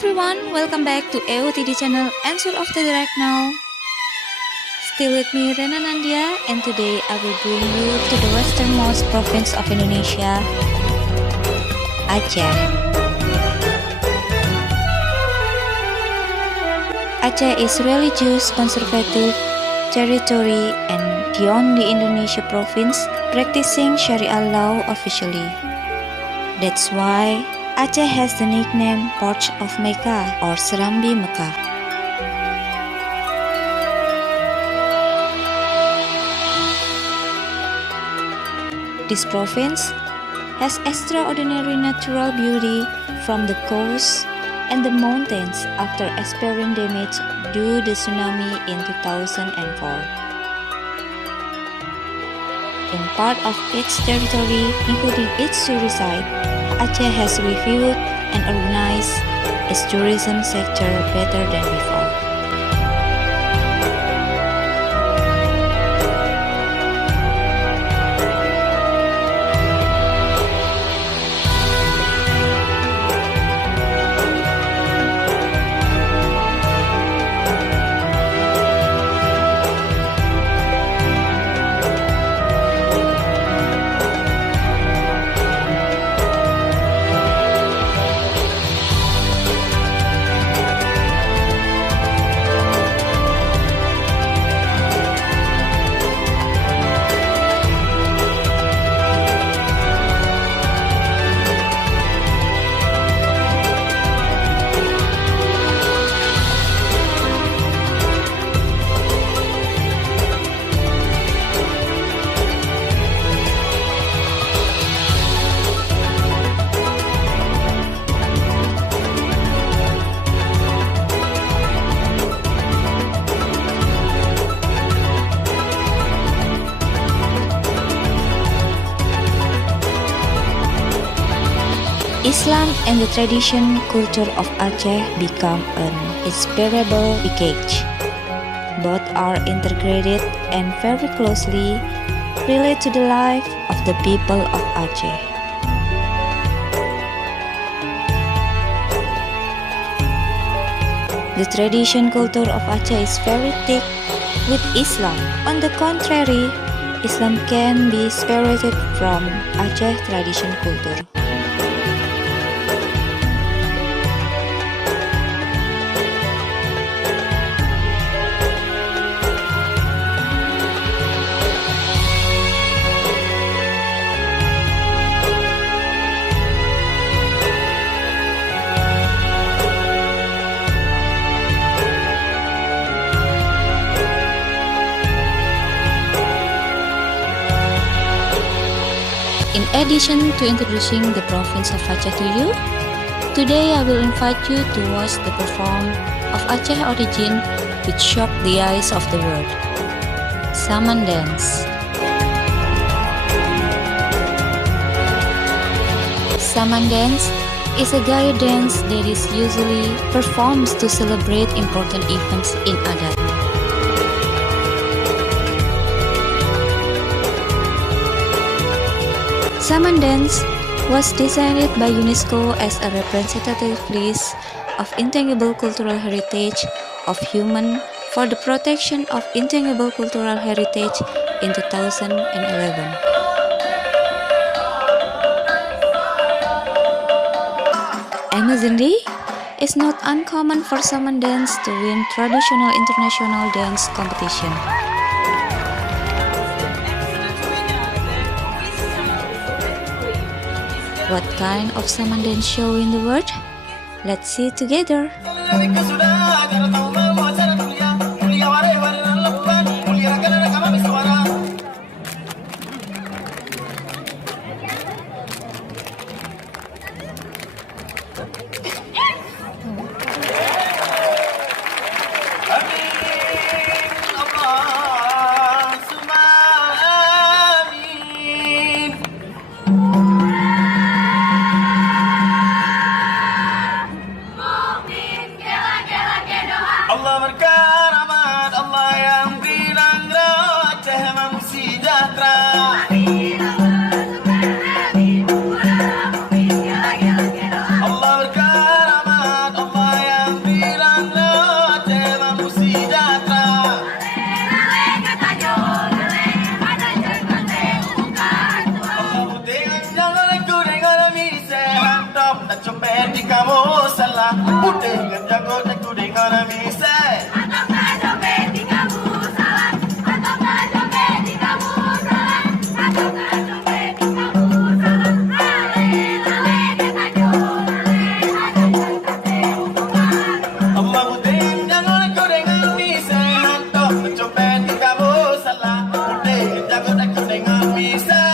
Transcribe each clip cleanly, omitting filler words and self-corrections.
everyone, welcome back to EOTD channel Answer of the Direct Now. Still with me Rena Nandia, and today I will bring you to the westernmost province of Indonesia, Aceh. Aceh is religious conservative territory and the only Indonesia province practicing Sharia law officially. That's why Aceh has the nickname Porch of Mecca or Serambi Mecca. This province has extraordinary natural beauty from the coast and the mountains after experiencing damage due to the tsunami in 2004. In part of its territory, including its tourist site, Aceh has reviewed and organized its tourism sector better than before. Islam and the tradition culture of Aceh become an inseparable package. Both are integrated and very closely relate to the life of the people of Aceh. The tradition culture of Aceh is very thick with Islam. On the contrary, Islam can be separated from Aceh tradition culture. In addition to introducing the province of Aceh to you, today I will invite you to watch the performance of Aceh origin which shocked the eyes of the world. Saman Dance. Saman Dance is a gaya dance that is usually performed to celebrate important events in adat. Saman Dance was designed by UNESCO as a representative list of intangible cultural heritage of human for the protection of intangible cultural heritage in 2011. Amazingly, it's not uncommon for Saman Dance to win traditional international dance competition. What kind of Saman Dance show in the world? Let's see together. Allah berkaramat, Allah yang bilang Aceh memang sejahtera. Allah berkaramat, Allah salah putih jago aku dengan mise. Allah putih jago aku dengan mise. Hantok mencopet di kamu salah putih jago aku dengan mise.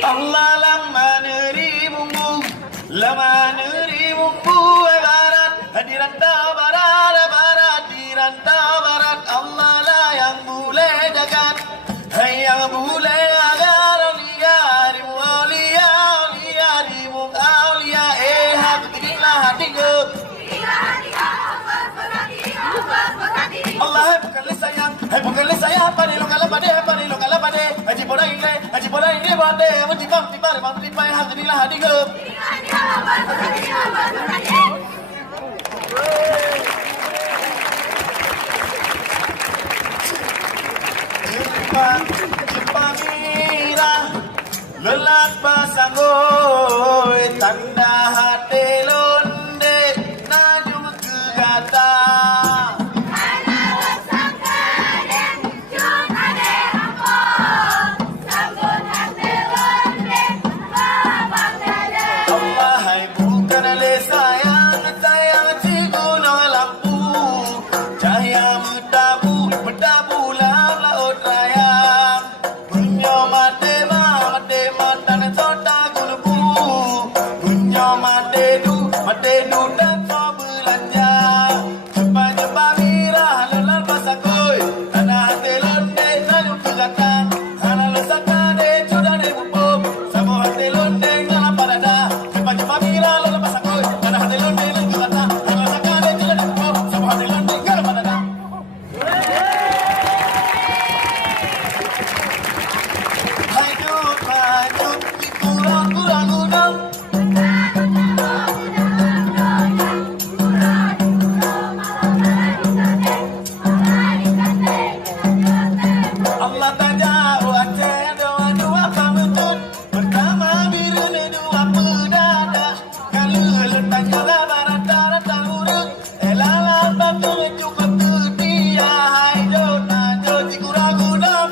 Allah lama negeri bumbu barat hadiran barat hadiran barat Allah lah yang boleh jaga hai yang boleh agar aulia hak dirilah hatiku Allah bukan le saya pada lokal pada haji pola ini bade mutibam tibar hak dirilah hatiku Jepang mirah lelak pasanggoy tanda hati londe najung ke gata Allah hai bukan le sayang cigu no lampu cahaya berdabu laut raya punyo mate matan sota gulbu punyo mate du dan so belanja cepat mirah lelar pasakoi tanah hati londe najung ke gata hana lesaka de cuda de bupom samo hati londe ngala parada cepat mirah lelar pasakoi tanah hati londe najung ke gata hana lesaka de cuda de bupom samo hati londe ngala parada. Hajduk kurang gudang Allah tajau aceh dua pamutut pertama biru dua pedada kalau letak jaga barat urut elala batu cukup dia hajduk najut kurang gudang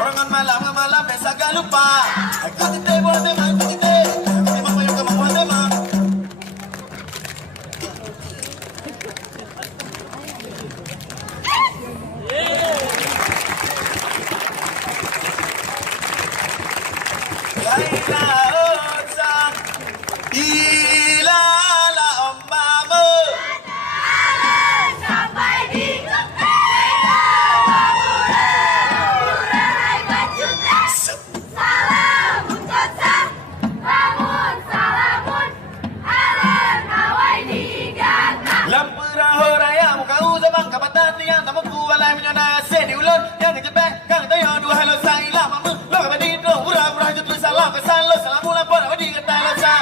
Orangan malam esa galupa. Aku te buat tema, aku te. Tema mayo kama buat tema. Laila oza, ila la ombamu. Sampai di kepala Murai berjuta. Salamun kota, lamun salamun, alen awai digata. Lampura horaya muka uzabang kapatan yang tamu kualai menyona sedi ulun yang kejepek kang tayo dua halo saila mamu lo kabadi do murah jutu salam kesan lo salamu lapor abadi kata lo sa.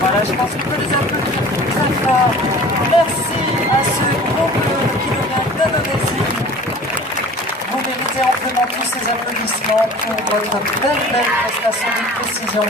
Voilà, je pense qu'on peut les applaudir très fort. Merci à ce groupe qui nous vient d'Indonésie. Vous méritez amplement tous ces applaudissements pour votre belle prestation de précision.